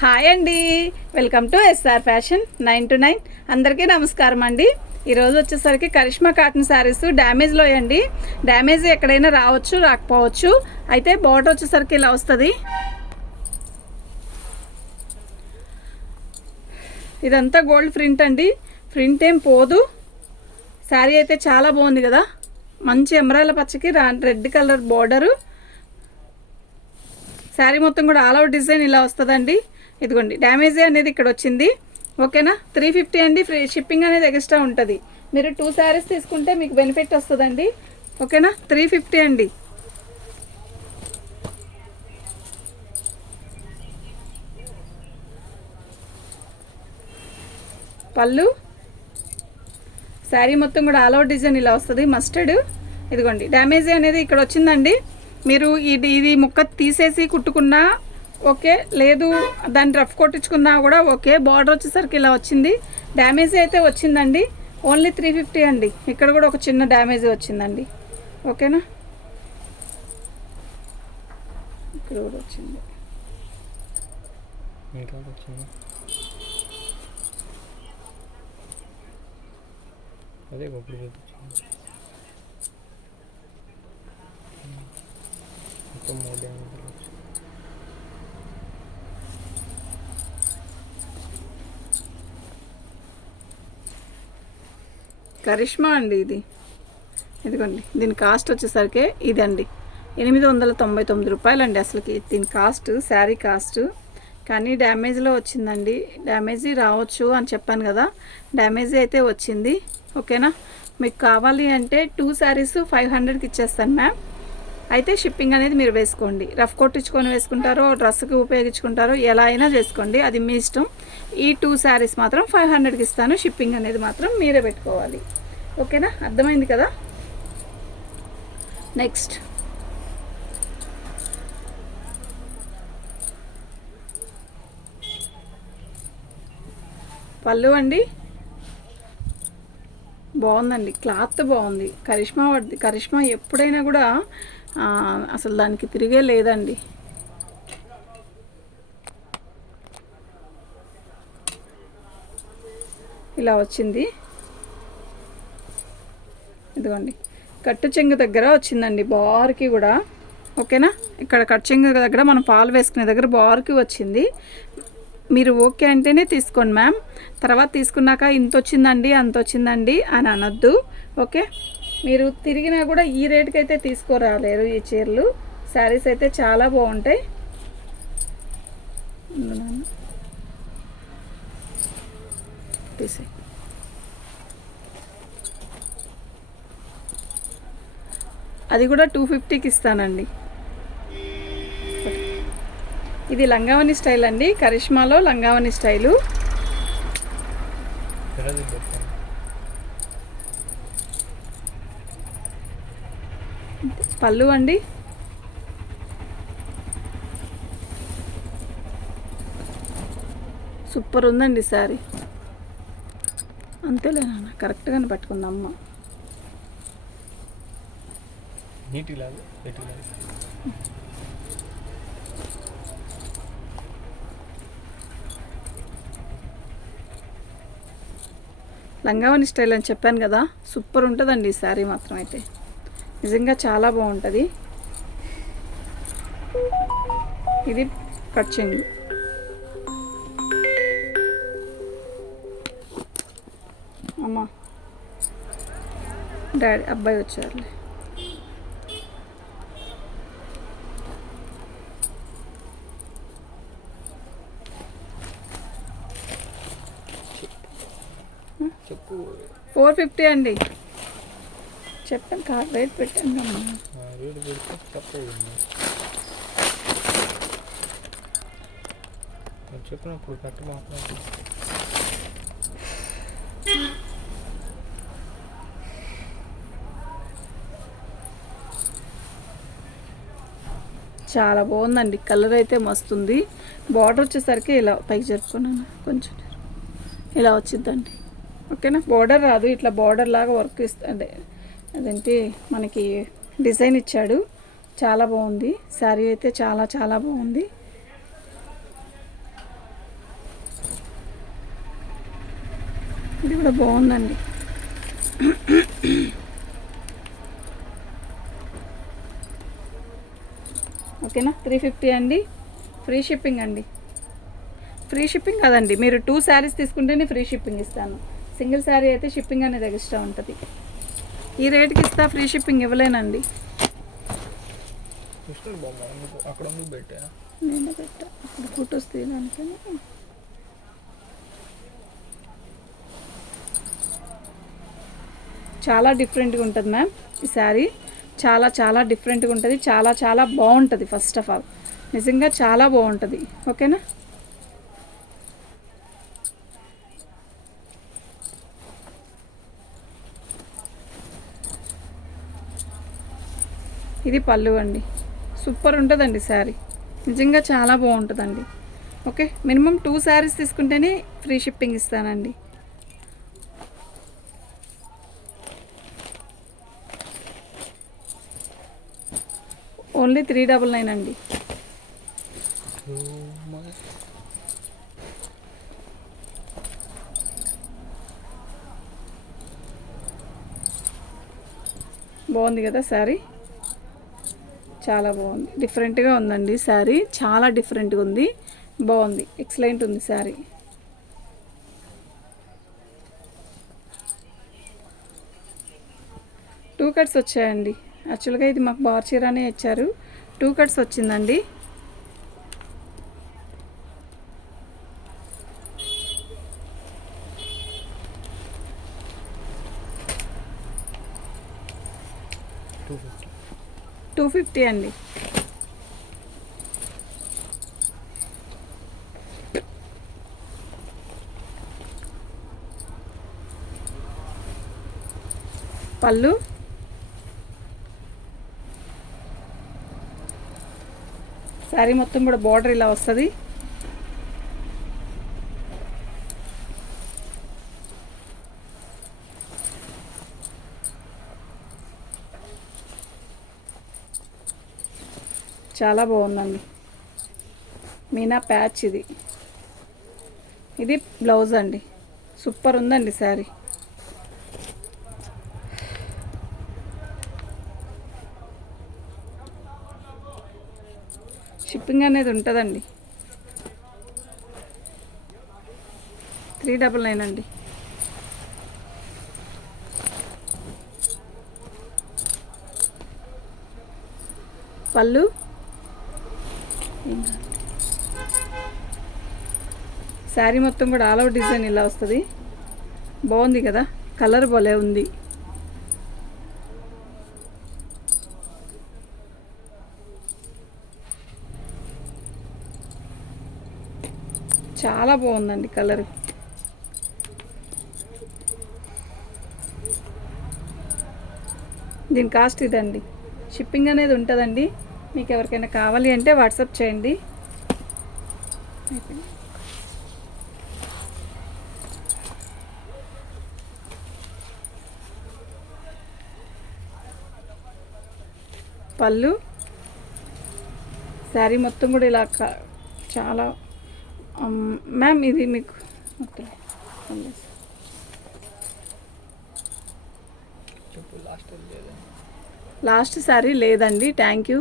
Hi అండి. Welcome to SR fashion nine to nine. అందరికీ నమస్కారం అండి. ఈరోజు వచ్చేసరికి కరిష్మా కాటన్ శారీస్ డ్యామేజ్లో అండి డ్యామేజ్ ఎక్కడైనా రావచ్చు రాకపోవచ్చు. అయితే బార్డర్ వచ్చేసరికి ఇలా వస్తుంది. ఇదంతా గోల్డ్ ప్రింట్ అండి. ప్రింట్ ఏం పోదు. శారీ అయితే చాలా బాగుంది కదా. మంచి ఎమరాల పచ్చకి రా రెడ్ కలర్ బార్డరు. శారీ మొత్తం కూడా ఆల్ అవుట్ డిజైన్ ఇలా వస్తుందండి. ఇదిగోండి డ్యామేజే అనేది ఇక్కడ వచ్చింది. ఓకేనా? త్రీ ఫిఫ్టీ అండి ఫ్రీ షిప్పింగ్ అనేది ఎక్స్ట్రా ఉంటుంది. మీరు టూ శారీస్ తీసుకుంటే మీకు బెనిఫిట్ వస్తుందండి. ఓకేనా? త్రీ ఫిఫ్టీ అండి. పళ్ళు. శారీ మొత్తం కూడా ఆల్ అవుట్ డిజైన్ ఇలా వస్తుంది. మస్టర్డ్. ఇదిగోండి డ్యామేజ్ అనేది ఇక్కడ వచ్చిందండి. మీరు ఇది ఇది ముక్క తీసేసి కుట్టుకున్నా ఓకే లేదు దాన్ని రఫ్ కొట్టించుకున్నా కూడా ఓకే. బార్డర్ వచ్చేసరికి ఇలా వచ్చింది. డ్యామేజ్ అయితే వచ్చిందండి. ఓన్లీ త్రీ ఫిఫ్టీ అండి. ఇక్కడ కూడా ఒక చిన్న డ్యామేజ్ వచ్చిందండి. ఓకేనా? ఇక్కడ కూడా వచ్చింది. అదే మొత్తం మూడు డ్యామేజ్లు వచ్చాయి. కరిష్మా అండి ఇది. ఇదిగోండి దీని కాస్ట్ వచ్చేసరికి ఇదండి. ఎనిమిది వందల తొంభై తొమ్మిది రూపాయలండి అసలుకి. దీని కాస్ట్ శారీ కాస్ట్. కానీ డ్యామేజ్లో వచ్చిందండి. డ్యామేజీ రావచ్చు అని చెప్పాను కదా. డ్యామేజీ అయితే వచ్చింది. ఓకేనా? మీకు కావాలి అంటే టూ శారీస్ ఫైవ్ హండ్రెడ్కి ఇచ్చేస్తాను మ్యామ్. అయితే షిప్పింగ్ అనేది మీరు వేసుకోండి. రఫ్ కొట్టించుకొని వేసుకుంటారో డ్రెస్కి ఉపయోగించుకుంటారో ఎలా అయినా చేసుకోండి. అది మీ ఇష్టం. ఈ టూ శారీస్ మాత్రం ఫైవ్ హండ్రెడ్కి ఇస్తాను. షిప్పింగ్ అనేది మాత్రం మీరే పెట్టుకోవాలి. ఓకేనా? అర్థమైంది కదా? నెక్స్ట్ పళ్ళు అండి. బాగుందండి. క్లాత్ బాగుంది. కరిష్మా వాడి కరిష్మా ఎప్పుడైనా కూడా అసలు దానికి తిరిగే లేదండి. ఇలా వచ్చింది. ఇదిగోండి. కట్టు చెంగు దగ్గర వచ్చిందండి బార్కి కూడా. ఓకేనా? ఇక్కడ కట్టు చెంగు దగ్గర మనం పాలు వేసుకునే దగ్గర బార్కి వచ్చింది. మీరు ఓకే అంటేనే తీసుకోండి మ్యామ్. తర్వాత తీసుకున్నాక ఇంత వచ్చిందండి అంత వచ్చిందండి అని అనొద్దు. ఓకే? మీరు తిరిగినా కూడా ఈ రేటుకి అయితే తీసుకురాలేరు ఈ చీరలు. శారీస్ అయితే చాలా బాగుంటాయి. అది కూడా టూ ఫిఫ్టీకి ఇస్తానండి. ఇది లంగావని స్టైల్ అండి. కరిష్మాలో లంగావని స్టైలు. పళ్ళు అండి. సూపర్ ఉందండి సారీ. అంతేలే నాన్న కరెక్ట్గానే పట్టుకుంది అమ్మ. లంగావని స్టైల్ అని చెప్పాను కదా సూపర్ ఉంటుందండి ఈ శారీ మాత్రం అయితే. నిజంగా చాలా బాగుంటుంది. ఇది కచ్చింగ్ అమ్మా. డాడీ అబ్బాయి వచ్చారులే ఫోర్ ఫిఫ్టీ అండి. చెప్పాను కార్ రేట్ పెట్టండి అమ్మా. ఆ, రేటు పెడితే చెప్పవు నేను చెప్పినప్పుడు కట్ట మాట్లాడు. చాలా బాగుందండి కలర్ అయితే మస్తుంది. బార్డర్ వచ్చేసరికి ఇలా పైకి జరుపుకున్నాను కొంచెం ఇలా వచ్చిద్దండి. ఓకేనా? బార్డర్ రాదు ఇట్లా బార్డర్ లాగా వర్క్ ఇస్తుంది అదేంటి మనకి డిజైన్ ఇచ్చాడు. చాలా బాగుంది. శారీ అయితే చాలా చాలా బాగుంది. ఇది కూడా బాగుందండి. ఓకేనా? త్రీ ఫిఫ్టీ అండి. ఫ్రీ షిప్పింగ్ అండి. ఫ్రీ షిప్పింగ్ కాదండి. మీరు టూ శారీస్ తీసుకుంటేనే ఫ్రీ షిప్పింగ్ ఇస్తాను. సింగిల్ శారీ అయితే షిప్పింగ్ అనేది ఎక్స్ట్రా ఉంటుంది. ఈ రేట్కి ఇస్తా ఫ్రీ షిప్పింగ్ ఇవ్వలేనండి. అక్కడ పెట్టా? నేను పెట్టా. అప్పుడు ఫొటోస్ తీయడానికని. చాలా డిఫరెంట్గా ఉంటుంది మ్యామ్ ఈ శారీ. చాలా చాలా డిఫరెంట్గా ఉంటుంది. చాలా చాలా బాగుంటుంది ఫస్ట్ ఆఫ్ ఆల్. నిజంగా చాలా బాగుంటుంది. ఓకేనా? ఇది పళ్ళు అండి. సూపర్ ఉంటుందండి శారీ. నిజంగా చాలా బాగుంటుందండి. ఓకే మినిమం టూ శారీస్ తీసుకుంటేనే ఫ్రీ షిప్పింగ్ ఇస్తానండి. ఓన్లీ త్రీ డబల్ నైన్ అండి. బాగుంది కదా శారీ? చాలా బాగుంది. డిఫరెంట్గా ఉందండి శారీ. చాలా డిఫరెంట్గా ఉంది. బాగుంది. ఎక్సలెంట్ ఉంది శారీ. టూ కట్స్ వచ్చాయండి. యాక్చువల్గా ఇది మాకు బార్చీరానే ఇచ్చారు. టూ కట్స్ వచ్చిందండి. టూ ఫిఫ్టీ అండి. పళ్ళు? శారీ మొత్తం కూడా బార్డర్ ఇలా వస్తుంది. చాలా బాగుందండి. మీనా ప్యాచ్ ఇది. ఇది బ్లౌజ్ అండి. సూపర్ ఉందండి శారీ. షిప్పింగ్ అనేది ఉంటుందండి. త్రీ డబల్ నైన్ అండి. పళ్ళు? శారీ మొత్తం కూడా ఆల్ అవుట్ డిజైన్ ఇలా వస్తుంది. బాగుంది కదా? కలర్ భలే ఉంది. చాలా బాగుందండి కలర్. దీని కాస్ట్ ఇదండి. షిప్పింగ్ అనేది ఉంటుందండి. మీకు ఎవరికైనా కావాలి అంటే వాట్సాప్ చేయండి. పళ్ళు. శారీ మొత్తం కూడా ఇలా చాలా మ్యామ్ ఇది మీకు ఓకే చెప్పు లాస్ట్ లేదా లాస్ట్ శారీ లేదండి. Thank you.